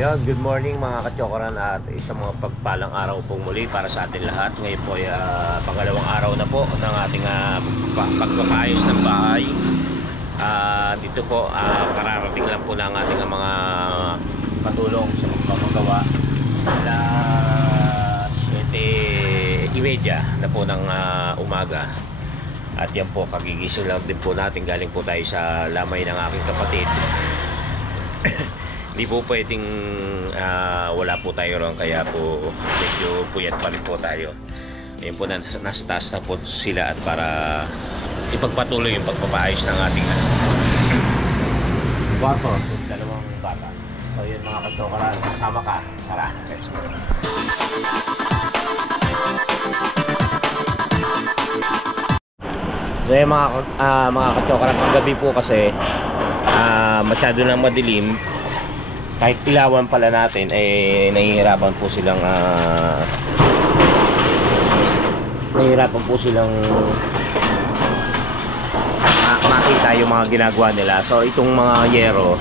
Yan, good morning mga kachokoran at isang mga pagpalang araw pong muli para sa atin lahat. Ngayon po ay pangalawang araw na po ng ating pagpapaayos ng bahay. Dito po, kararating lang po ng ating mga patulong sa pagpapagawa. Alas 7:30 na po ng umaga. At yan po, kagigising lang din po natin. Galing po tayo sa lamay ng aking kapatid. Hindi po pwedeng wala po tayo ron, kaya po medyo puyat pa rin po tayo. Ngayon po nasa taas na po sila at para ipagpatuloy yung pagpapaayos ng ating kwarto, yung dalawang bata. So yun mga kachokaran, kasama ka. Tara, let's go. So yun mga kachokaran, paggabi po kasi masyado nang madilim. Kahit ilawan pala natin, nahihirapan po silang makita yung mga ginagawa nila. So itong mga yero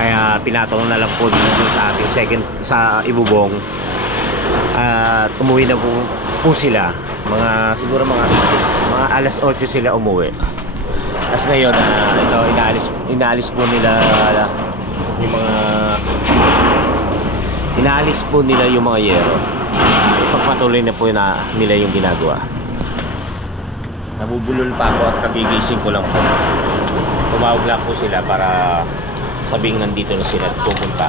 ay pinatong na lang po dito sa ating sa ibubong. At umuwi na po sila. Siguro mga alas 8 sila umuwi. Tapos ngayon ito inaalis po nila yung mga inaalis po nila yung mga yero. Ipagpatuloy na po nila yung ginagawa. Nabubulol pa ako at kagigising ko lang po. Tumawag lang po sila para sabing nandito na sila at pupunta.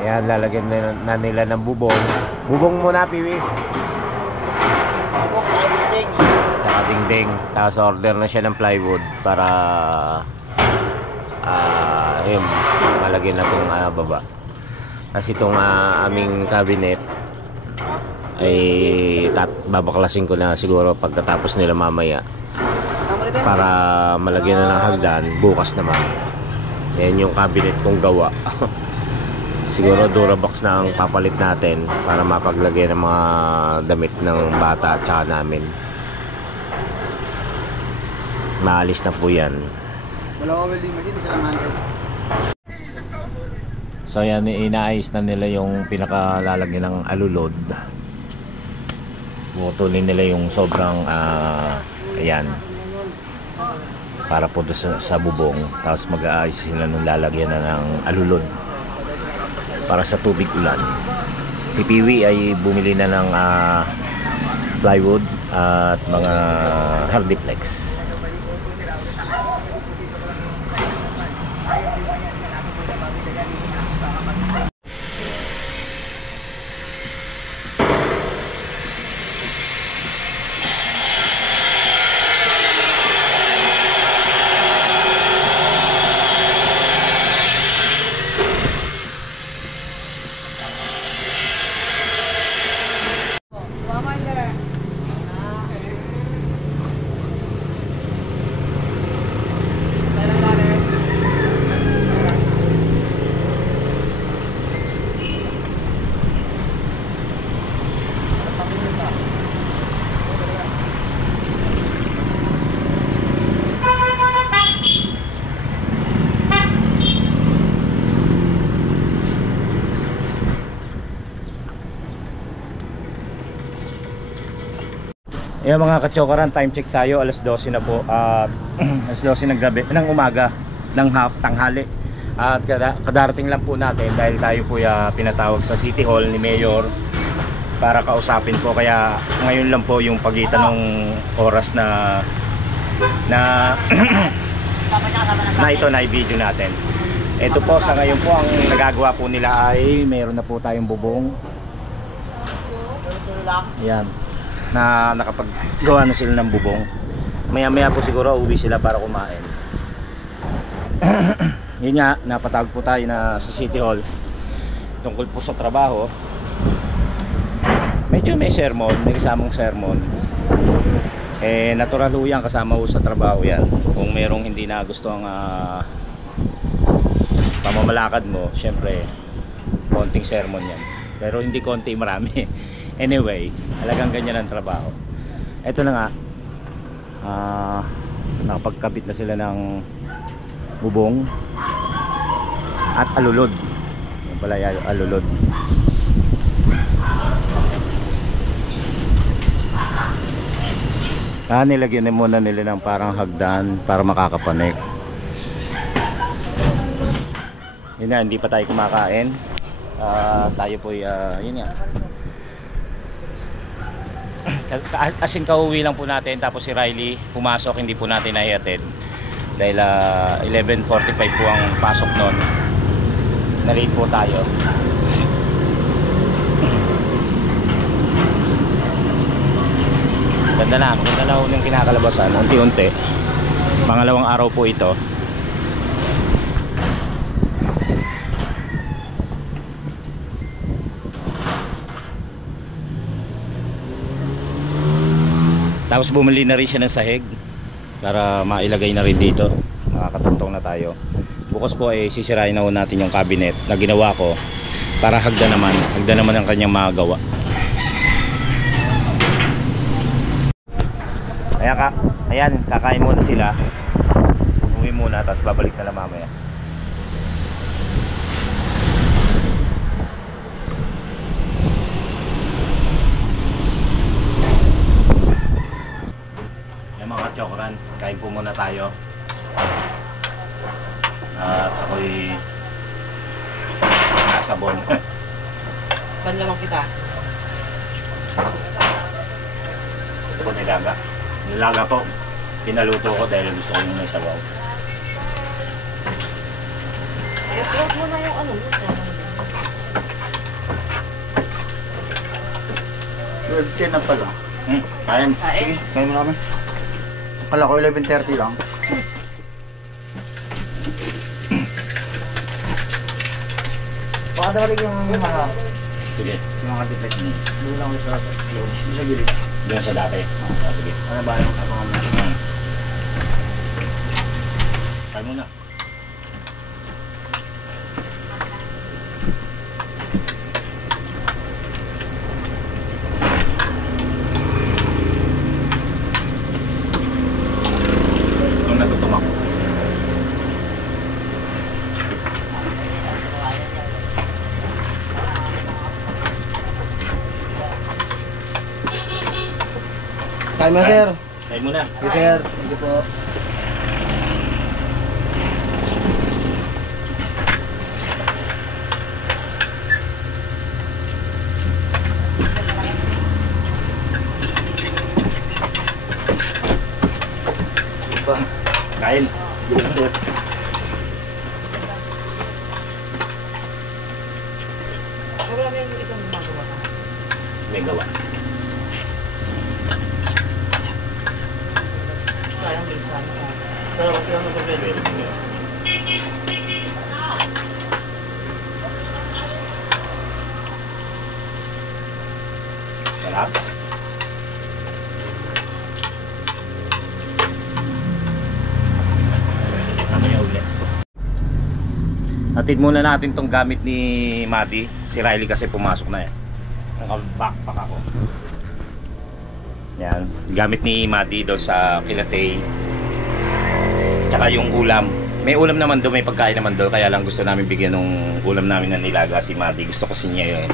Yan, lalagyan na nila ng bubong. Bubong muna, Piwi. Bubong, dingding. Saka dingding. Tapos order na siya ng plywood para yun, malagyan na itong baba. Kasi itong aming cabinet ay babaklasin ko na siguro pagkatapos nila mamaya para malagyan na ng hagdan bukas naman. Yan yung cabinet kong gawa. Siguro Durabox na ang papalit natin para mapaglagay ng mga damit ng bata at saka namin. Maalis na po yan. So yan, inaayos na nila yung pinakalalagyan ng alulod. Butulin nila yung sobrang ayan, para po sa bubong. Tapos mag-aayos sila nung lalagyan na ng alulod para sa tubig ulan. Si Piwi ay bumili na ng plywood at mga hardiplex. Ayan mga kachokaran, time check tayo, alas 12 na po. Alas 12 ng gabi, ng umaga, ng tanghali. At kadarating lang po natin dahil tayo po pinatawag sa City Hall ni Mayor para kausapin po. Kaya ngayon lang po yung pagitan ng oras na ito na i-video natin. Ito po, sa ngayon po ang nagagawa po nila ay mayroon na po tayong bubong. Ayan, na nakapaggawa na sila ng bubong. Maya maya po siguro uwi sila para kumain. Yun nga, napatawag po tayo na sa City Hall tungkol po sa trabaho. medyo may sermon, may kasamang sermon. Eh natural ho yan, kasama ho sa trabaho yan. Kung merong hindi na gusto ang pamamalakad mo, syempre konting sermon yan, pero hindi konti, marami. Anyway, talagang ganyan ang trabaho. Ito na nga, nakapagkabit na sila ng bubong at alulod. Yung pala yung alulod. Nilagyan na muna nila ng parang hagdan para makakapanik. Yun na, hindi pa tayo kumakain. Tayo po yun nga. Asin kauwi lang po natin, tapos si Riley pumasok, hindi po natin naihatid dahil 11:45 po ang pasok nun. Na-late po tayo. Ganda na yung kinakalabasan, unti-unti. Pangalawang araw po ito. Tapos bumili na rin siya ng sahig para mailagay na rin dito. Makakatuntong na tayo. Bukas po ay sisirain na natin yung cabinet na ginawa ko para hagdan naman ang kanyang magawa. Ayan, kakain muna sila. Uwi muna, tapos babalik na lang mamaya. Yung mga chokran, kain po muna tayo. At ako'y nasabon. Panlamang kita. Ito po nilaga. Nilaga po. Pinaluto ko dahil gusto ko yung may sabaw. Huwag mo na yung ano. Ten na pala. Kain. Sige, kain mo namin. Akala ko 11:30 lang. Pakadali yung mga Sige. yung mga diplet niya. Doon lang ulit sa gilid. Doon sa dati. Sige. Ano ba yung kapang mo? Kain muna. Itong natutumak. Kain mo, sir. Kain muna. Yes, sir. Thank you po. Kain. Sige, sir. Wala na yung isang gumagawa ka. May gawa. Sayang minsan. Pero wag lang mag-problema. Sarap. Mamaya ulit. Hatid muna natin tong gamit ni Madi. Si Riley kasi pumasok na yan. Naka-backpack ako. Yan. Gamit ni Madi doon sa Kilatay. Tsaka yung ulam. May ulam naman doon, may pagkain naman doon. Kaya lang gusto namin bigyan ng ulam namin na nilaga si Madi. Gusto kasi niya yun.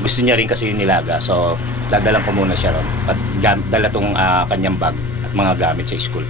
Gusto niya rin kasi yung nilaga. So, dadalan ko muna siya ron. At dala tong kanyang bag at mga gamit sa school.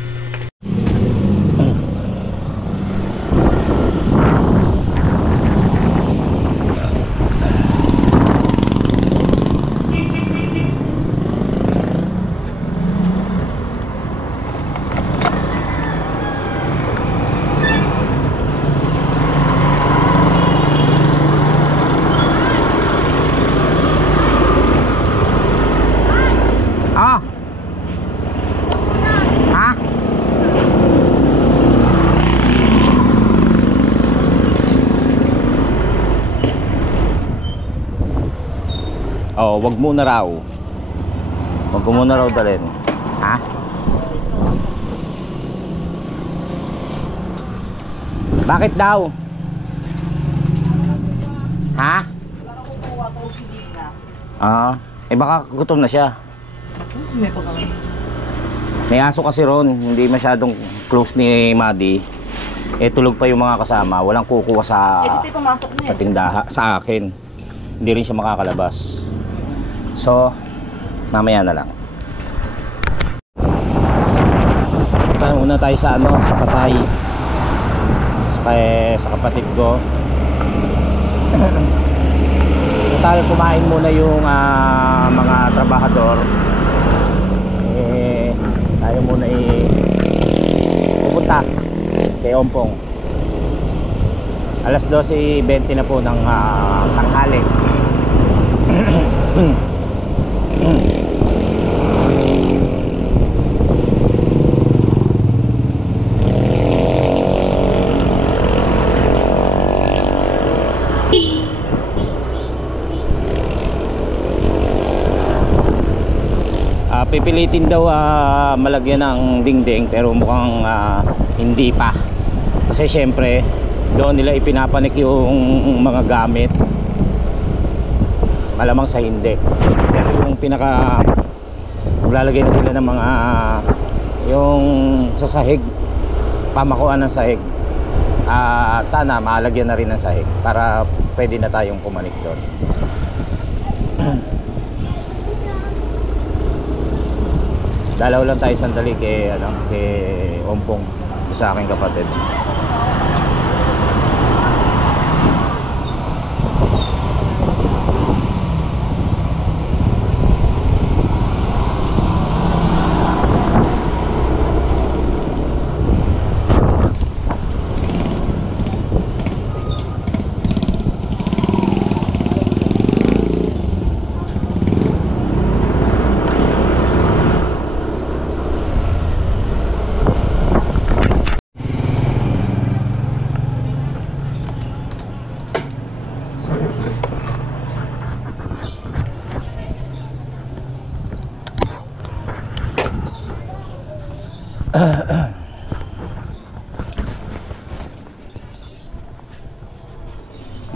Oh, wag mo na raw. Huwag ko muna raw dalhin. Ha? Bakit daw? Ha? Baka gutom na siya. May pagkakain. May aso kasi ron, hindi masyadong close ni Maddie. Tulog pa yung mga kasama, walang kukuha sa Dito pumasok na sa tindaha, sa akin. Hindi rin siya makakalabas. So, mamaya na lang. Una tayo sa sa Patay. Sa kapatid ko. Total, kumain muna yung mga trabahador. Tayo muna pupunta kay Ompong. Alas 12:20 na po ng tanghali. Pipilitin daw malagyan ng dingding pero mukhang hindi pa, kasi syempre doon nila ipinapanik yung mga gamit, malamang sa hindi. Pero yung pinaka maglalagay na sila ng mga yung sa sahig, pamakuan ng sahig, at sana malagyan na rin ng sahig para pwede na tayong pumanik doon. Dalaw lang tayo sandali kay Ompong, sa aking kapatid.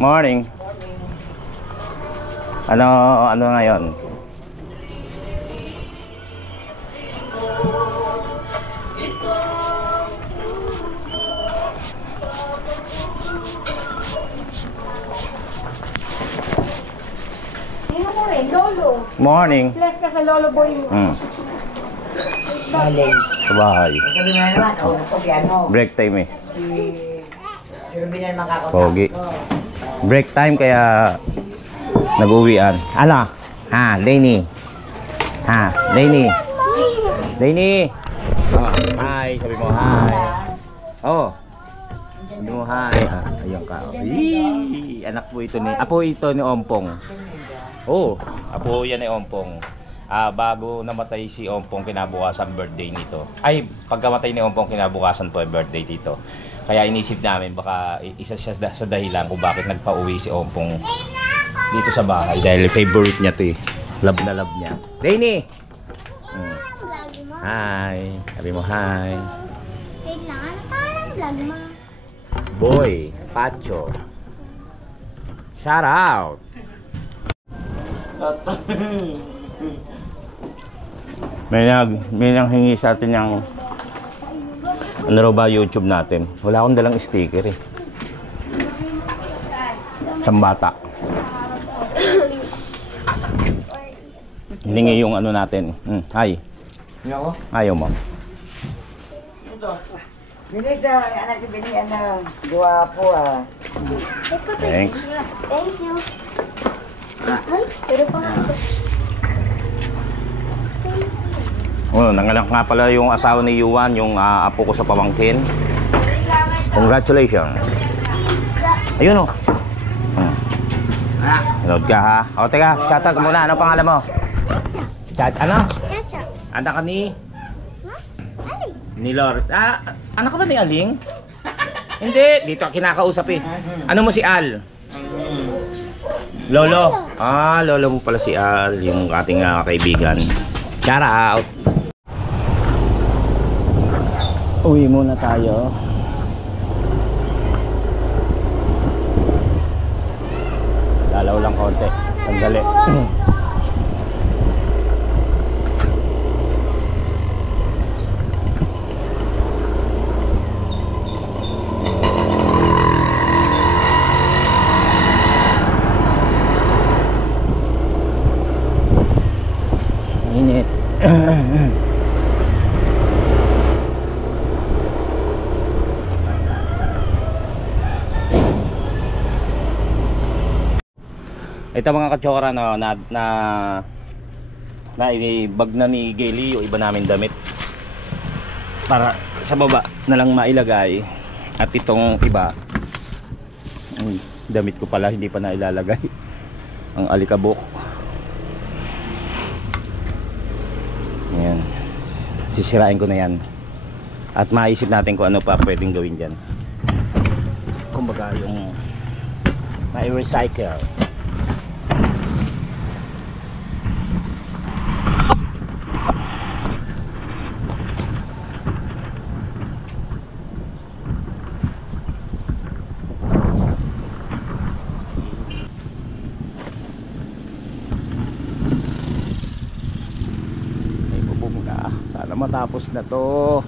Morning. Ano ngayon? Sino mo rin? Lolo. Morning. Plus ka sa lolo boy mo. Galing. Sa bahay. Kasi na naman, kausap ko si Break time eh. Si Rubinan makakausap Pogi. ko. Break time kaya nag-uwian. Ano? Ha, Lainey. Ha, Lainey. Lainey. Oh, hi. Sabi mo hi. Oh. Sabi mo hi. Ayun ka. Anak po ito ni, apo ito ni Ompong. Oh, apo yan ni Ompong. Bago namatay si Ompong, kinabukasan birthday nito. Ay, pagkamatay ni Ompong, kinabukasan po ay birthday dito. Kaya inisip namin baka isa siya sa dahilan kung bakit nagpa-uwi si Ompong dito sa bahay. Dahil favorite niya to eh. Love na love niya. Lainey! Hi! Sabi mo hi. Wait lang, ano parang vlog mo? Boy, Pacho. Shout out! May nanghingi sa atin ng ano raw ba YouTube natin. Wala akong dalang sticker eh. Sambata. Hiningi yung ano natin. Hi. Ayaw mo. Dinis anak si Bini, guwapo Thanks. Thank you. Ay, pero pa nga ito. Nanganak nga pala yung asawa ni Yuan, yung apo ko sa pamangkin. Congratulations. Ayun o. Load ka ha. O teka, shoutout muna. Ano pangalan mo? Ano? Chacha. Anak ka ni? Ay. Ni Lord. Anak ka ba ni Aling? Hindi. Dito kinakausap eh. Ano mo si Al? Lolo. Lolo mo pala si Al. Yung ating kaibigan. Shout out. Uwi muna tayo. Dalaw lang konti. Sandali. Init. Ito mga katsokra, no, na ibag na ni Gayle yung iba namin damit para sa baba na lang mailagay. At itong iba, damit ko pala hindi pa nailalagay, ang alikabok. Ayan, sisirain ko na yan at maisip natin kung ano pa pwedeng gawin dyan. Kumbaga yung mai-recycle. Sana matapos na to.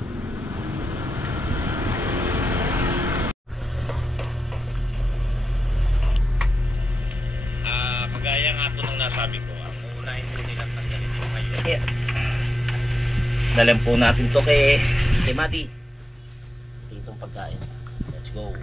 Kagaya nga po nung nasabi ko, ang uunahin po nilang tanggalin yung kayo. Dalan po natin to kay Mati. Itong pagkain. Let's go.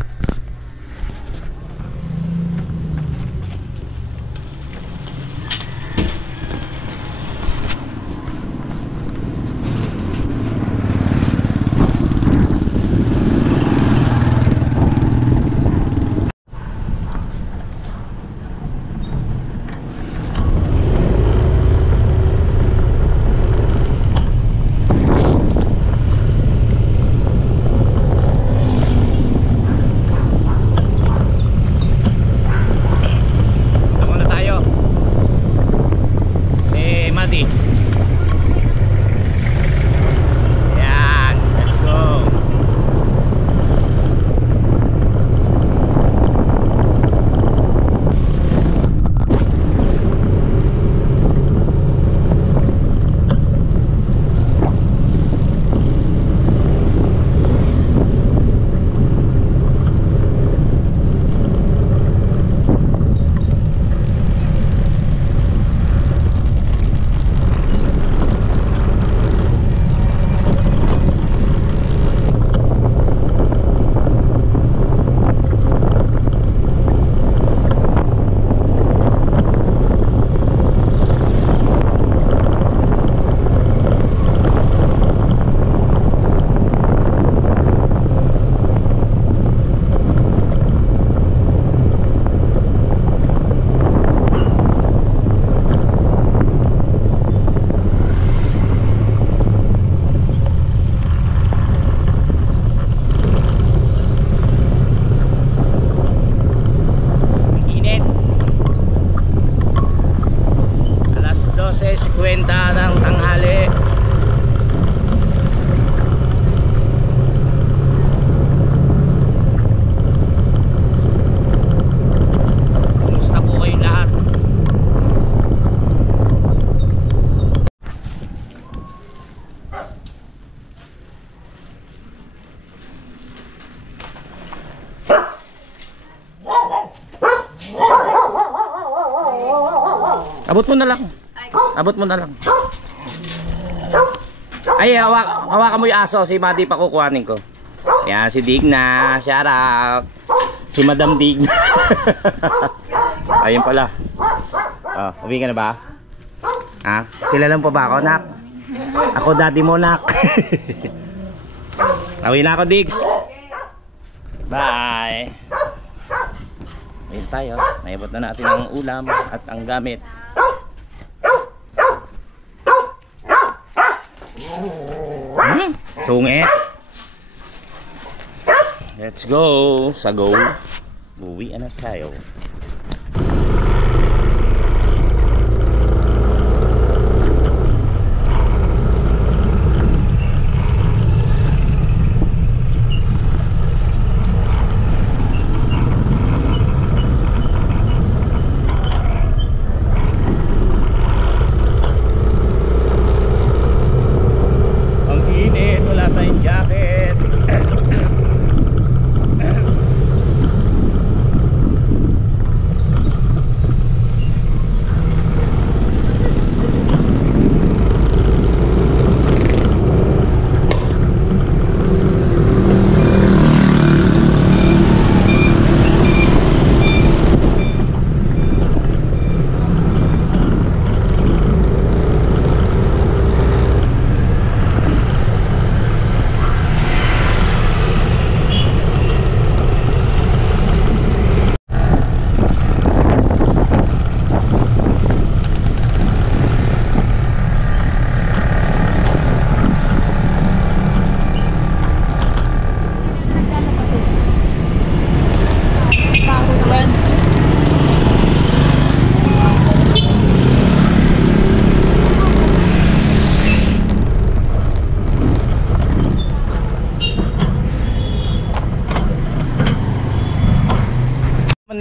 Abot mo na lang. Abot mo na lang. Ay, hawakan mo yung aso. Si Madi pa kukuhanin ko. Yan, si Digna. Shout out. Si Madam Digna. Ayun pala. Oh, uwi ka na ba? Ha? Kilalang pa ba ako, nak? Ako daddy mo, nak. Uwi na ako, Diggs. Bye. Ayun tayo. Naibot na natin ang ulam at ang gamit. Tungit. Let's go. Sago. Uwi na tayo.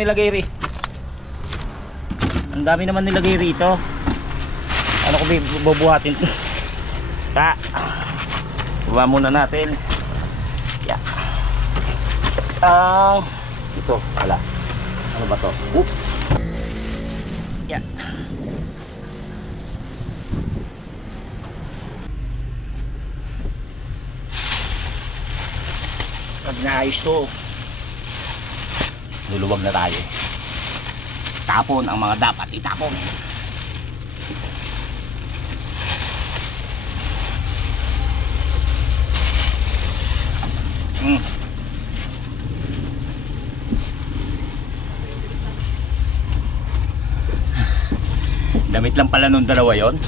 nilagay Ang dami naman nilagay rito. Ano ko bubuhatin? Ta. Buha muna natin. Yeah. Ito, wala. Ano ba to? Oop. Yeah. Pag naayos to, luluwag na tayo. Tapon ang mga dapat itapon. Damit lang pala nung dalawa yon.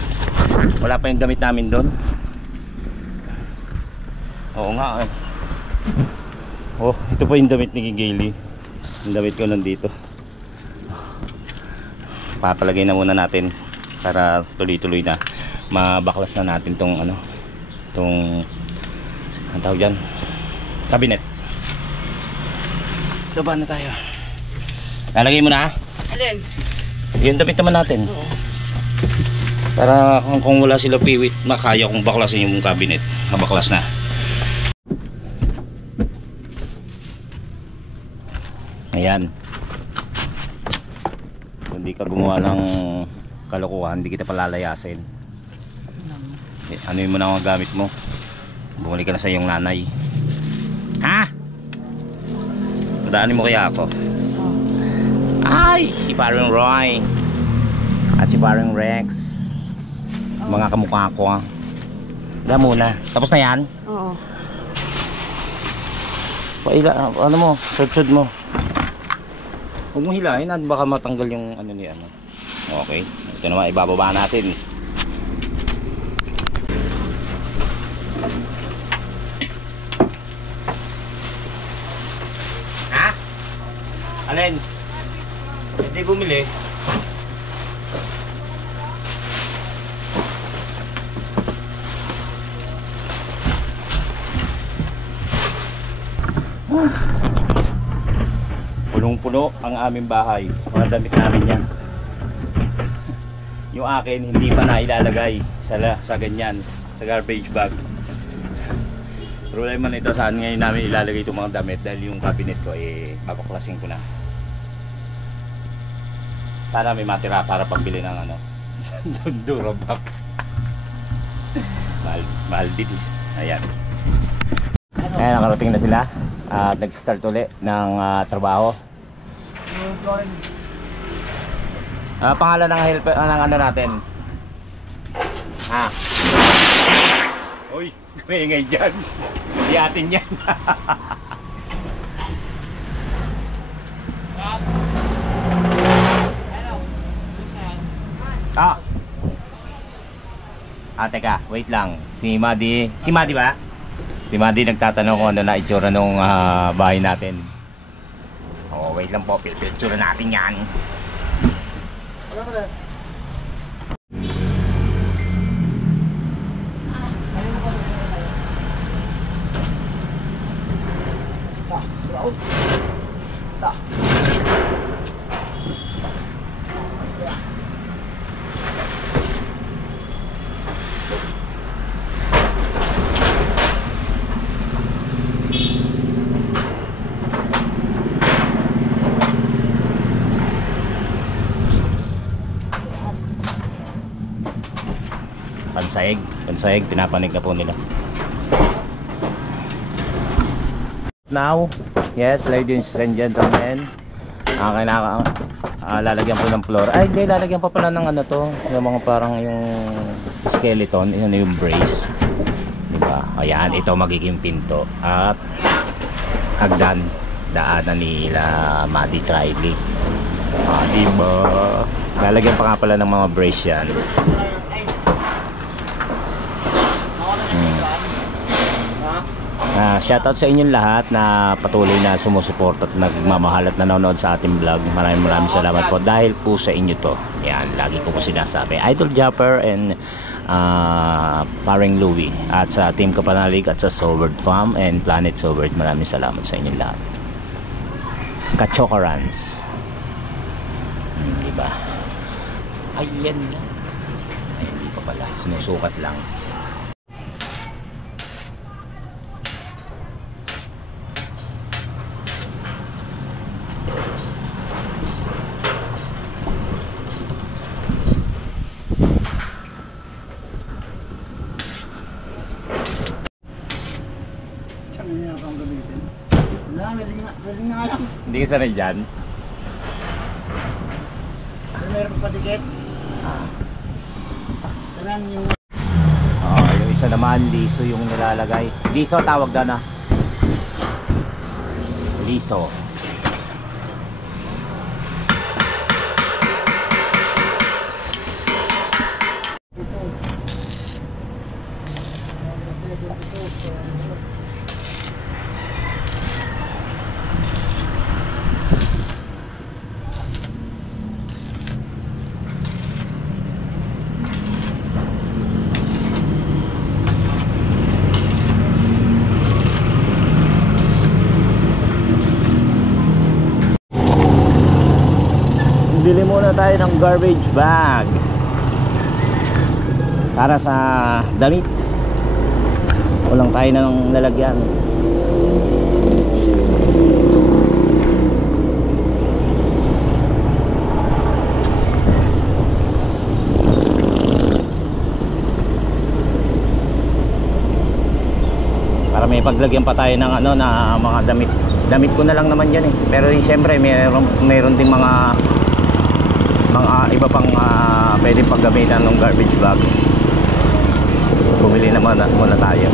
Wala pa yung damit namin doon. Oo nga eh. Oh, ito pa yung damit ni Gayle. Yung damit ko nandito. Papalagay na muna natin para tuloy-tuloy na. Mabaklas na natin tong ano, tong ang tawag dyan, cabinet. Baba na tayo. Lalagay mo na. Alin? Yung damit naman natin. Oo. Para kung wala sila piwit, makaya kong baklasin yung cabinet. Mabaklas na. Ayan. Kung di ka gumawa ng kalokohan, hindi kita palalayasin. Ano yung muna ang gamit mo? Bumalik ka na sa iyong nanay. Ha? Madaanin mo kaya ako? Ay, si parang Roy at si parang Rex, mga kamukha ko. Da muna. Tapos na yan? Oo. Ano mo? Searchod mo. Huwag mo hilahin at baka matanggal yung ano ni ano. Okay. Ito naman ibababa natin. Ha? Alin? Hindi bumili. Punong-puno ang aming bahay. Mga damit namin yan. Yung akin hindi pa na ilalagay sa ganyan, sa garbage bag. Problema nito, saan ngayon namin ilalagay itong mga damit dahil yung cabinet ko babaklasin ko na. Sana may matira para pagbili ng ano Durabox. mahal din. Ayan. Ayan, nakarating na sila at nag-start ulit ng trabaho. Pangalan ng helper ng ano natin. Uy, may ingay dyan. Hindi atin yan. Teka, wait lang. Si Madi ba? Si Madi nagtatanong kung ano na itsura nung bahay natin. Oh, wait lang po, picture natin yan. Pansayag, pinapanig na po nila. Now, yes, ladies and gentlemen, lalagyan po ng floor. Ay, hindi, lalagyan pa pala ng ano to, yung mga parang yung skeleton, yung brace. Diba? Ayan, ito magiging pinto. At hagdan, daanan nila Madi Triley. Diba? Lalagyan pa nga pala ng mga brace yan. Shoutout sa inyong lahat na patuloy na sumusuport at nagmamahal at nanonood sa ating vlog. Maraming salamat po dahil po sa inyo to. Yan, lagi ko po sinasabi. Idol Japper and Paring Louie at sa Team Kapanalig at sa Soward Farm and Planet Soward. Maraming salamat sa inyong lahat. Kachokarans. Di ba? Ayan na. Ay, hindi pa pala. Sinusukat lang. Saan na nila akong gamitin? Wala, welding na nga lang. Hindi ka sanay dyan? Pero meron pa dikit. Tanan yung... Yung isa naman, liso yung nilalagay. Liso tawag doon, ah. Liso. Bili muna tayo ng garbage bag para sa damit. Walang tayo ng lalagyan. Para may paglagyan pa tayo ng ano, na mga damit. Damit ko na lang naman yan eh. Pero siyempre mayroon ding mga iba pang pwedeng paggamitan ng garbage bag. Bumili naman muna tayo.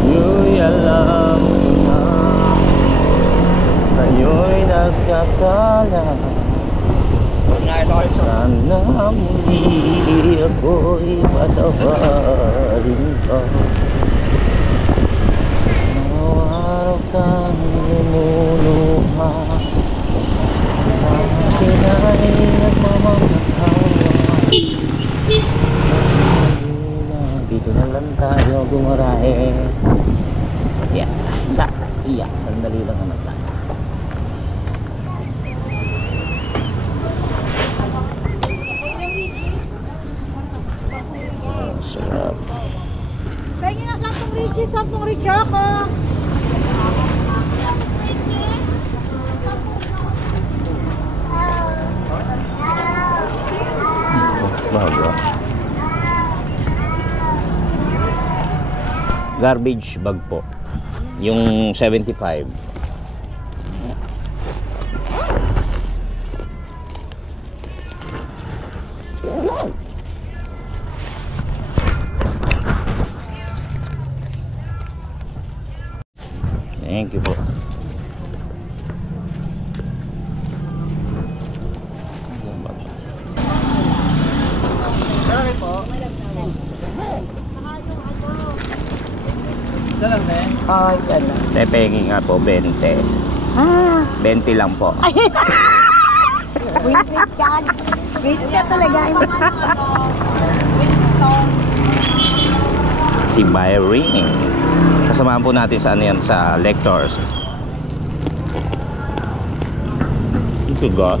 Sa'yo'y alam na, sa'yo'y nagkasala. Sana muli ako'y patawarin ka. Araw-araw kang lumuluha, sa akin ay nagmamahalawa. Dito na lang tayo gumarahe. Iya, sandali lang naman tayo. Sarap. Kaya nga 10 Richie ako. Bago. Garbage bag po. Yung 75. Thank you po. Sorry po. Isa lang din. Ay, ano. Tepengi nga po, 20. 20 lang po. Wait ka. Wait ka talaga. Si Byring. Kasamahan po natin sa ano yan, sa lectors. Ito ga.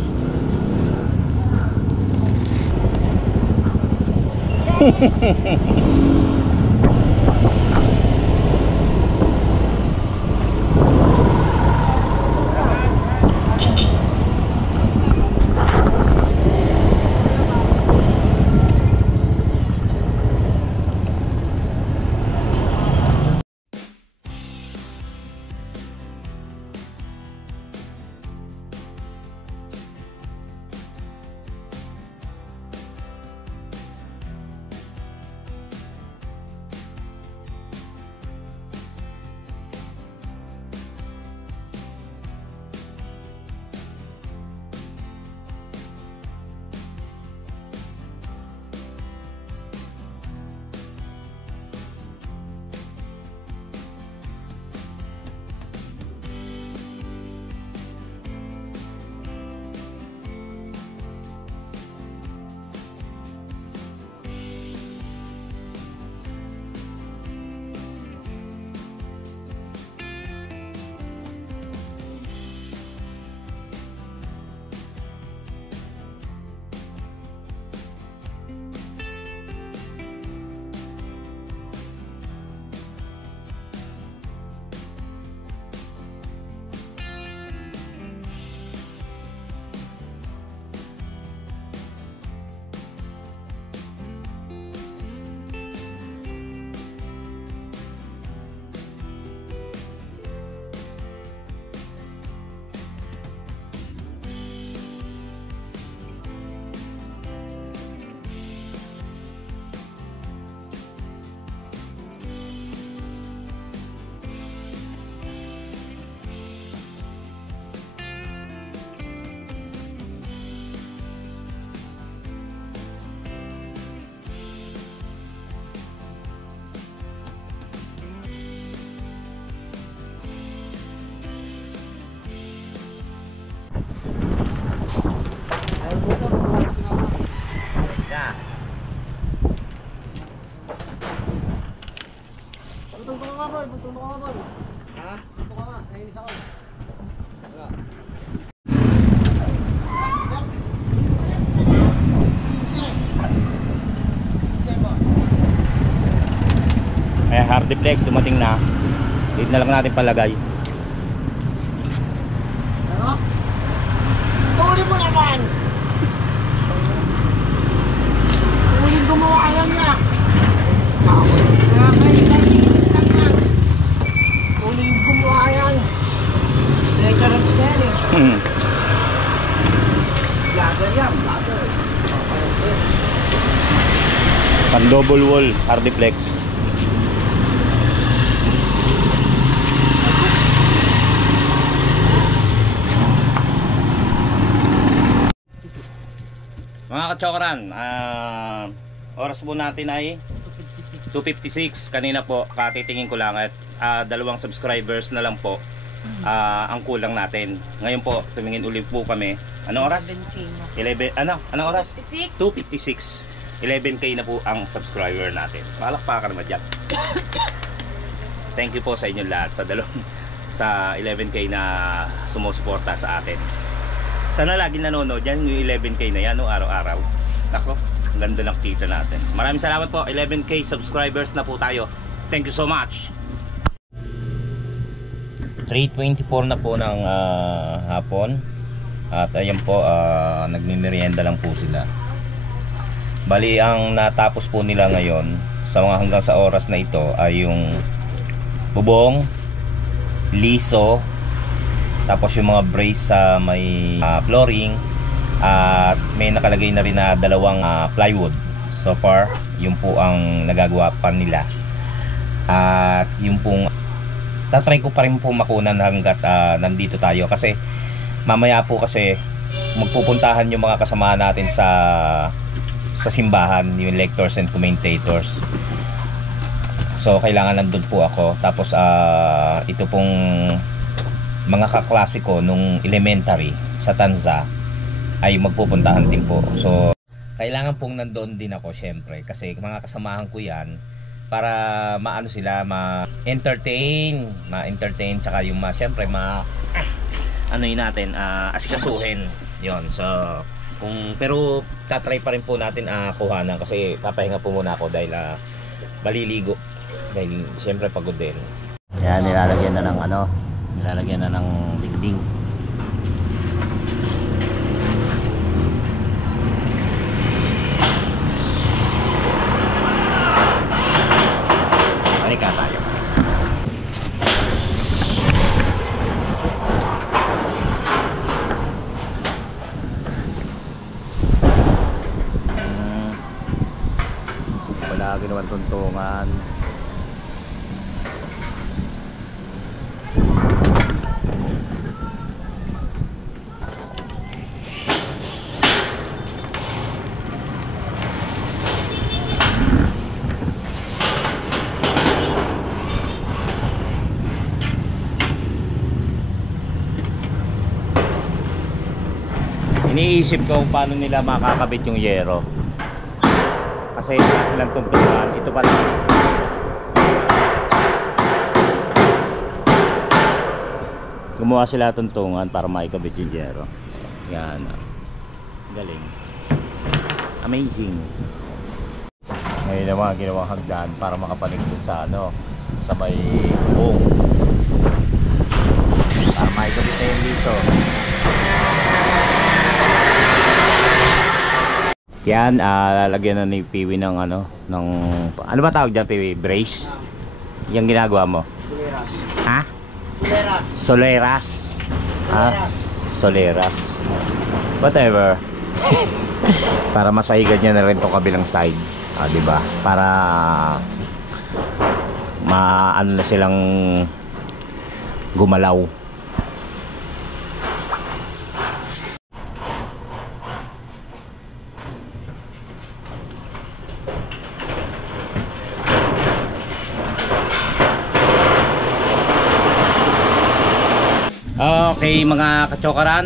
Hardiplex dumating na. Dito na lang natin palagay. Ano? Tuli mo naman! Tuli gumawa ka yan niya! Kaya kayo lang yan! Tuli gumawa yan! Decorants na yan eh! Vlogger yan, vlogger! Pan double wall Hardiplex. Mga kachokaran, oras po natin ay 2:56. Kanina po, katitingin ko lang at dalawang subscribers na lang po ang kulang natin. Ngayon po, tumingin ulit po kami. Anong oras? 11, anong oras? 2:56. 11K na po ang subscriber natin. Palakpakan naman dyan. Thank you po sa inyo lahat sa 11K na sumusuporta sa atin. Sana lagi nanonood yan, yung 11K na yan, no, araw-araw. Nako, ang ganda ng kita natin. Maraming salamat po, 11K subscribers na po tayo. Thank you so much. 3:24 na po ng hapon. At ayan po, nagmimerienda lang po sila. Bali, ang natapos po nila ngayon sa mga hanggang sa oras na ito ay yung bubong, liso, tapos yung mga brace sa may flooring, at may nakalagay na rin na dalawang plywood. So far, yun po ang nagagawa pa nila. At yung pong tatry ko pa rin po makunan hanggat nandito tayo, kasi mamaya po kasi magpupuntahan yung mga kasama natin sa simbahan, yung lectors and commentators. So kailangan nandun po ako. Tapos ito pong mga kaklase ko nung elementary sa Tanza ay magpupuntahan din po. So kailangan pong nandoon din ako syempre, kasi mga kasamahan ko yan para maano sila, ma-entertain, tsaka yung syempre ano yun natin, asikasuhin yon. So pero tatry pa rin po natin kuhanan, kasi papahinga po muna ako dahil maliligo, dahil syempre pagod din. Kaya nilalagyan na ng dingding. Halika tayo. Wala ginawan tuntungan. Iniisip ko kung paano nila makakabit yung yero, kasi wala silang tuntungan. Ito pala, gumawa sila tuntungan para maikabit yung yero. Yan, galing, amazing. Ngayon naman ginawang hagdan para makapanig sa sa may bubong, para maikabit na yung dito. Yan, lalagyan na ni Piwi ng ano ba tawag dyan, Piwi? Brace? Yung ginagawa mo? Soleras. Ha? Soleras. Soleras. Soleras. Whatever. Para masahigan niya na rin itong kabilang side. Diba? Para maano na silang gumalaw. Okay mga kachokaran,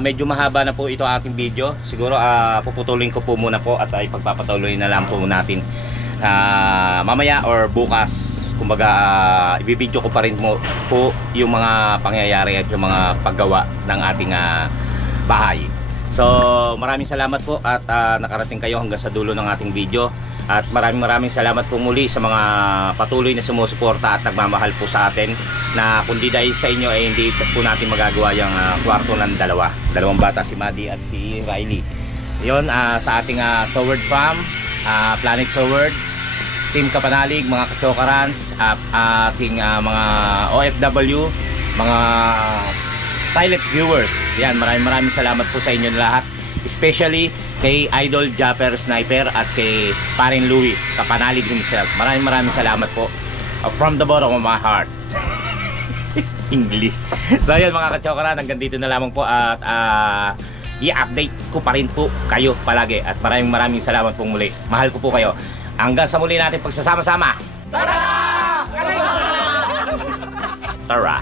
medyo mahaba na po ito aking video. Siguro puputulin ko po muna po at ipagpapatuloy na lang po natin mamaya or bukas. Kumbaga ibibidyo ko pa rin po yung mga pangyayari at yung mga paggawa ng ating bahay. So maraming salamat po at nakarating kayo hanggang sa dulo ng ating video. At maraming salamat po muli sa mga patuloy na sumusuporta at nagmamahal po sa atin, na kundi dahil sa inyo ay hindi po natin magagawa yung kwarto ng dalawang bata, si Maddie at si Riley. Yun, sa ating Soward Farm, Planet Soward, Team Kapanalig, mga Kachokarans, ating mga OFW, mga silent viewers. Yan, maraming salamat po sa inyo lahat. Especially kay Idol Japper Sniper at kay Paring Louie Kapanalig himself. Maraming salamat po. From the bottom of my heart. English. So yun mga kachokaran, hanggang dito na lamang po at i-update ko pa rin po kayo palagi. At maraming salamat po muli. Mahal ko po kayo. Hanggang sa muli natin pagsasama-sama. Tara! Tara!